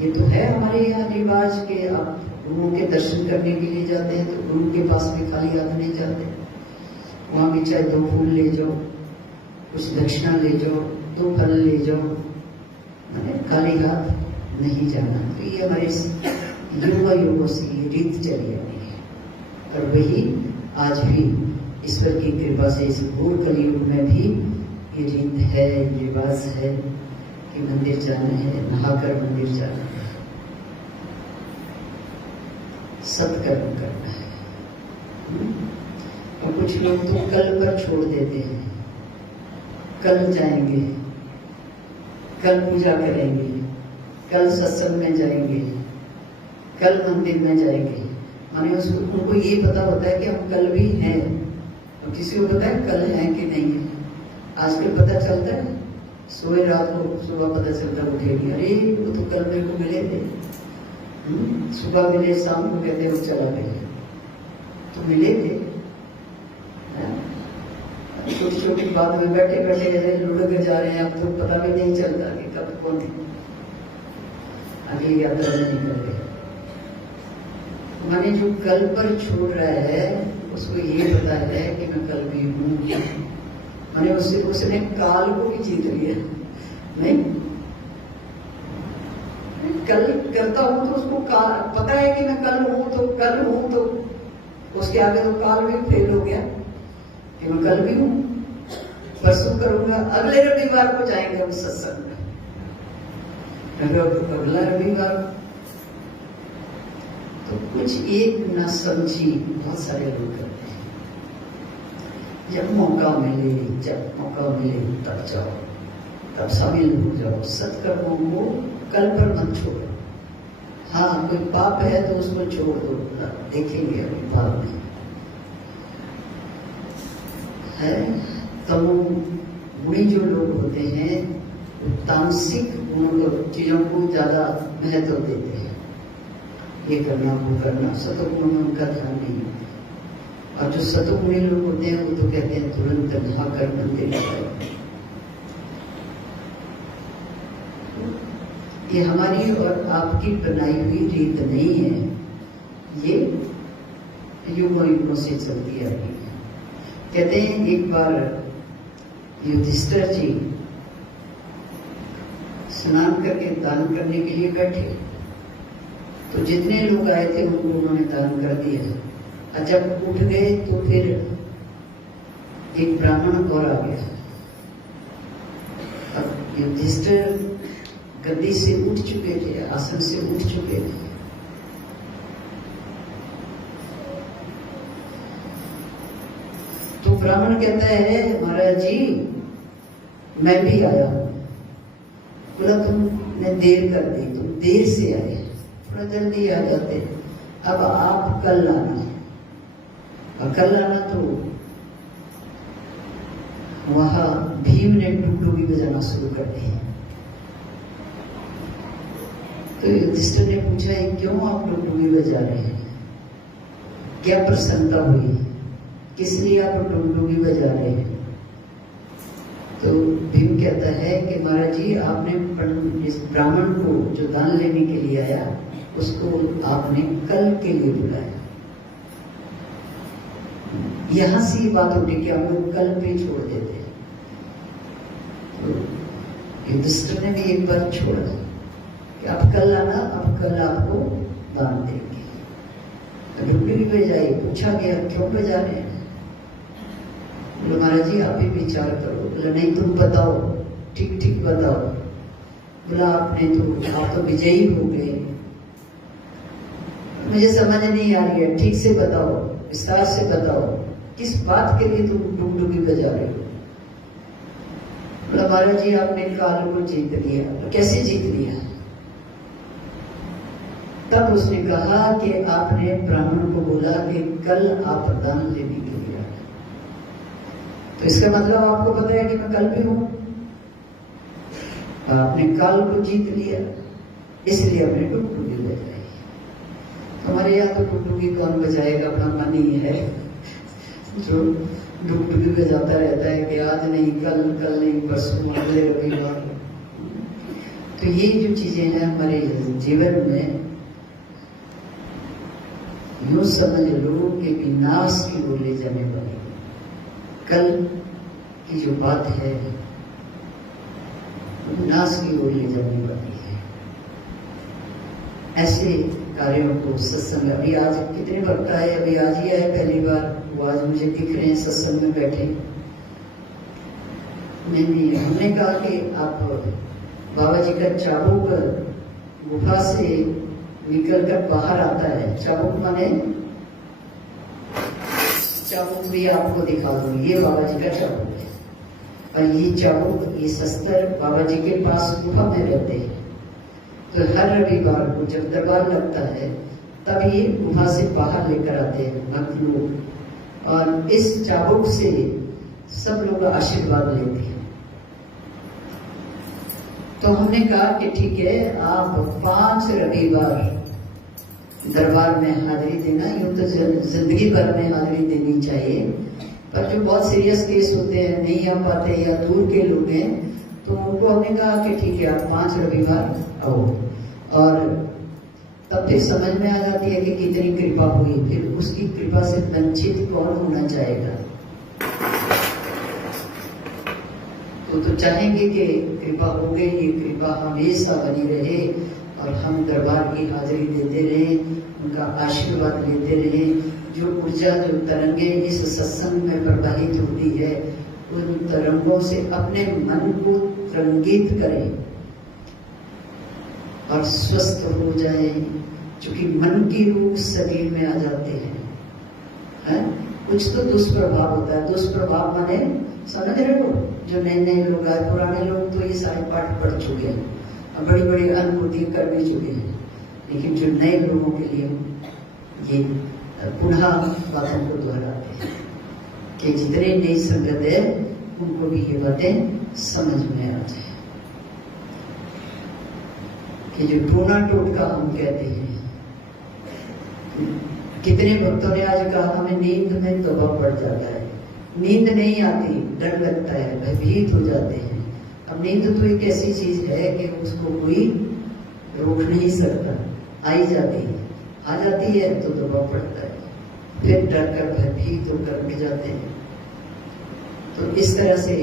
ये तो है हमारे यहाँ रिवाज के, आप गुरुओं के दर्शन करने के लिए जाते हैं तो गुरु के पास भी खाली हाथ नहीं जाते, वहां भी चाहे 2 फूल ले जाओ, कुछ दक्षिणा ले जाओ, 2 फल ले जाओ, मैंने खाली हाथ नहीं जाना। तो ये हमारे युगों से ये रीत चली आ रही है और वही आज भी ईश्वर की कृपा से इस घोर कलयुग में भी ये रीत है, ये रिवाज है कि मंदिर जाना है, नहाकर मंदिर जाना है, सत्कर्म करना है। और कुछ लोग तो कल पर छोड़ देते हैं, कल जाएंगे, कल पूजा करेंगे, कल सत्संग में जाएंगे, कल मंदिर में जाएंगे। माने उनको ये पता होता है कि हम कल भी हैं, और किसी को पता है कल है कि नहीं है। आजकल पता चलता है, सोए रात को सुबह पता चलता है, उठेगी अरे वो तो कल मेरे को मिले थे, सुबह मिले, शाम को कहते वो चला गया, तो मिले थे। छोटी छोटी बात में बैठे बैठे लुढ़क जा रहे हैं, अब तो पता भी नहीं चलता कि कब कौन अगली यात्रा में निकल गए। माने जो कल पर छोड़ रहा है उसको ये पता है कि मैं कल भी हूँ, माने उसने काल को भी जीत लिया। नहीं, कल करता हूं तो उसको काल पता है कि मैं कल हूं, तो कल हूं तो उसके आगे तो काल भी फेल हो गया कि मैं कल भी हूं, परसों करूंगा, अगले रविवार को जाएंगे हम सत्संग में, अगला रविवार। तो कुछ एक न समझी बहुत सारे लोग करते हैं, जब मौका मिले तब जाओ, तब शामिल हो जाओ, सत्कर्मों को कल पर मत छोड़ो। हाँ, कोई पाप है तो उसको छोड़ दो, देखेंगे अभी बाद में है। तमोगुणी जो लोग होते हैं वो तामसिक गुणों चीजों को ज्यादा महत्व देते हैं, ये करना वो करना, सतोगुण में उनका ध्यान नहीं होता। और जो सतोगुणी लोग होते हैं वो तो कहते हैं तुरंत नहाकर मंदिर जाओ। ये हमारी और आपकी बनाई हुई रीत नहीं है, ये युगों से चलती आ रही है। कहते हैं एक बार युधिष्ठिर जी स्नान करके दान करने के लिए बैठे, तो जितने लोग आए थे उनको उन्होंने दान कर दिया, और जब उठ गए तो फिर एक ब्राह्मण और आ गया। अब युधिष्ठिर गद्दी से उठ चुके थे, आसन से उठ चुके थे, तो ब्राह्मण कहता है महाराज जी मैं भी आया हूं। बोला तुमने देर कर दी, तुम देर से आए, थोड़ा जल्दी आ जाते, अब आप कल आना। और कल आना तो वहां भीम ने डुगडुगी बजाना शुरू कर दी। तो युधिष्ठिर ने पूछा क्यों आप डुगडुगी बजा रहे हैं, क्या प्रसन्नता हुई, किस लिए आप डुगडुगी बजा रहे हैं। तो भीम कहता है कि महाराज जी आपने इस ब्राह्मण को जो दान लेने के लिए आया उसको आपने कल के लिए बुलाया। यहां से ये बात उठी कि हम लोग कल पे छोड़ देते। तो युधिष्ठिर ने भी एक बार छोड़ा कि आप कल आना, अब कल आपको दान देंगे। तो डुगडुगी बजाई, पूछा गया क्यों बजा रहे हैं। बोले महाराज जी आप ही विचार करो। बोले नहीं तुम बताओ, ठीक ठीक बताओ। बोला आप तो विजयी हो गए, मुझे समझ नहीं आ रही है, ठीक से बताओ, विस्तार से बताओ, किस बात के लिए तुम डुगडुगी बजा रहे हो। बोला महाराज जी आपने काल को जीत लिया। कैसे जीत लिया। तब उसने कहा कि आपने ब्राह्मण को बोला कि कल आप दान लेने के लिए आए, तो इसका मतलब आपको पता है कि मैं कल भी हूं। आपने काल को जीत लिया, इसलिए आपने डुगडुगी बजाई। हमारे यहाँ तो डुगडुगी कौन बजाएगा, अपना मन ही है जो डुगडुगी बजाता रहता है कि आज नहीं, कल नहीं, परसों, अगले रविवार। तो ये जो चीजें हैं हमारे जीवन में, यूं समझ लो कि विनाश की ओर ले जाने वाली कल की जो बात है, विनाश की ओर ले जाने वाली है। ऐसे कार्यों को सत्संग, अभी आज कितने वक्त आए, अभी आज ही आए पहली बार, वो आज मुझे दिख रहे हैं सत्संग में बैठे। नहीं, हमने कहा कि आप बाबा जी का चाबुक गुफा से निकल कर बाहर आता है। चाबुक माने, चाबुक भी आपको दिखा दूं, ये बाबा जी का चाबुक है। और ये चाबुक, ये शस्त्र बाबा जी के पास गुफा में रहते हैं। तो हर रविवार को जब दरबार लगता है तब ये गुफा से बाहर लेकर आते हैं भक्त लोग, और इस चाबुक से सब लोग आशीर्वाद लेते हैं। तो हमने कहा कि ठीक है, आप 5 रविवार दरबार में हाजिरी देना। यूं तो जिंदगी भर में हाजिरी देनी चाहिए, पर जो बहुत सीरियस केस होते हैं, नहीं आ पाते या दूर के लोग हैं, तो उनको हमने कहा कि ठीक है, आप 5 रविवार आओ। और तब फिर समझ में आ जाती है कि कितनी कृपा हुई। फिर उसकी कृपा से वंचित कौन होना चाहेगा। तो चाहेंगे कि कृपा हो गई, ये कृपा हमेशा बनी रहे और हम दरबार की हाजिरी देते रहे, उनका आशीर्वाद लेते रहे। जो ऊर्जा, जो तरंगे इस सत्संग में प्रवाहित होती है, उन तरंगों से अपने मन को तरंगित करें और स्वस्थ हो जाए। क्योंकि मन की रोग शरीर में आ जाते हैं, कुछ तो दुष्प्रभाव होता है। दुष्प्रभाव माने समझ रहे हो, जो नए नए लोग आए, पुराने लोग तो ये सारे पाठ पढ़ चुके हैं, बड़ी बड़ी अनुभूति कर भी चुके हैं। लेकिन जो नए लोगों के लिए ये पुनः बातों को दोहराते हैं कि जितने नई संगत है उनको भी ये बातें समझ में आ जाए कि जो टोना टोटका हम कहते हैं। कितने भक्तों ने आज कहा हमें नींद में तौबा पड़ जाता है, नींद नहीं आती, डर लगता है, भयभीत हो जाते हैं। अब नींद तो एक ऐसी चीज है कि उसको कोई रोक नहीं सकता, आ ही जाती है। आ जाती है तो तौबा पड़ता है, फिर डर कर भयभीत होकर उठ जाते हैं। तो इस तरह से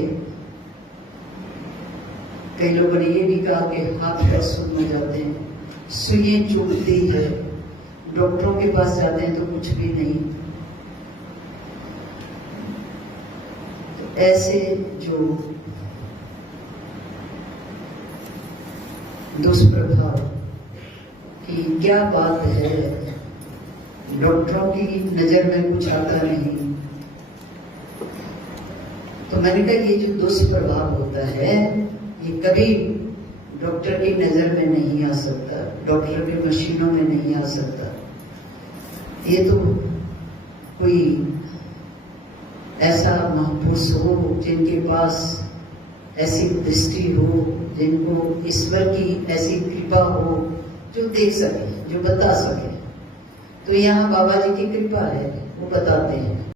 कई लोगों ने ये भी कहा कि हाथ पैर सुन हो जाते हैं, सुइयां चुभती है, डॉक्टरों के पास जाते हैं तो कुछ भी नहीं। तो ऐसे जो दुष्प्रभाव की क्या बात है, डॉक्टरों की नजर में कुछ आता नहीं। तो मैंने कहा ये जो दुष्प्रभाव होता है ये कभी डॉक्टर की नजर में नहीं आ सकता, डॉक्टर की मशीनों में नहीं आ सकता। ये तो कोई ऐसा महापुरुष हो जिनके पास ऐसी दृष्टि हो, जिनको ईश्वर की ऐसी कृपा हो, जो देख सके, जो बता सके। तो यहाँ बाबा जी की कृपा है, वो बताते हैं।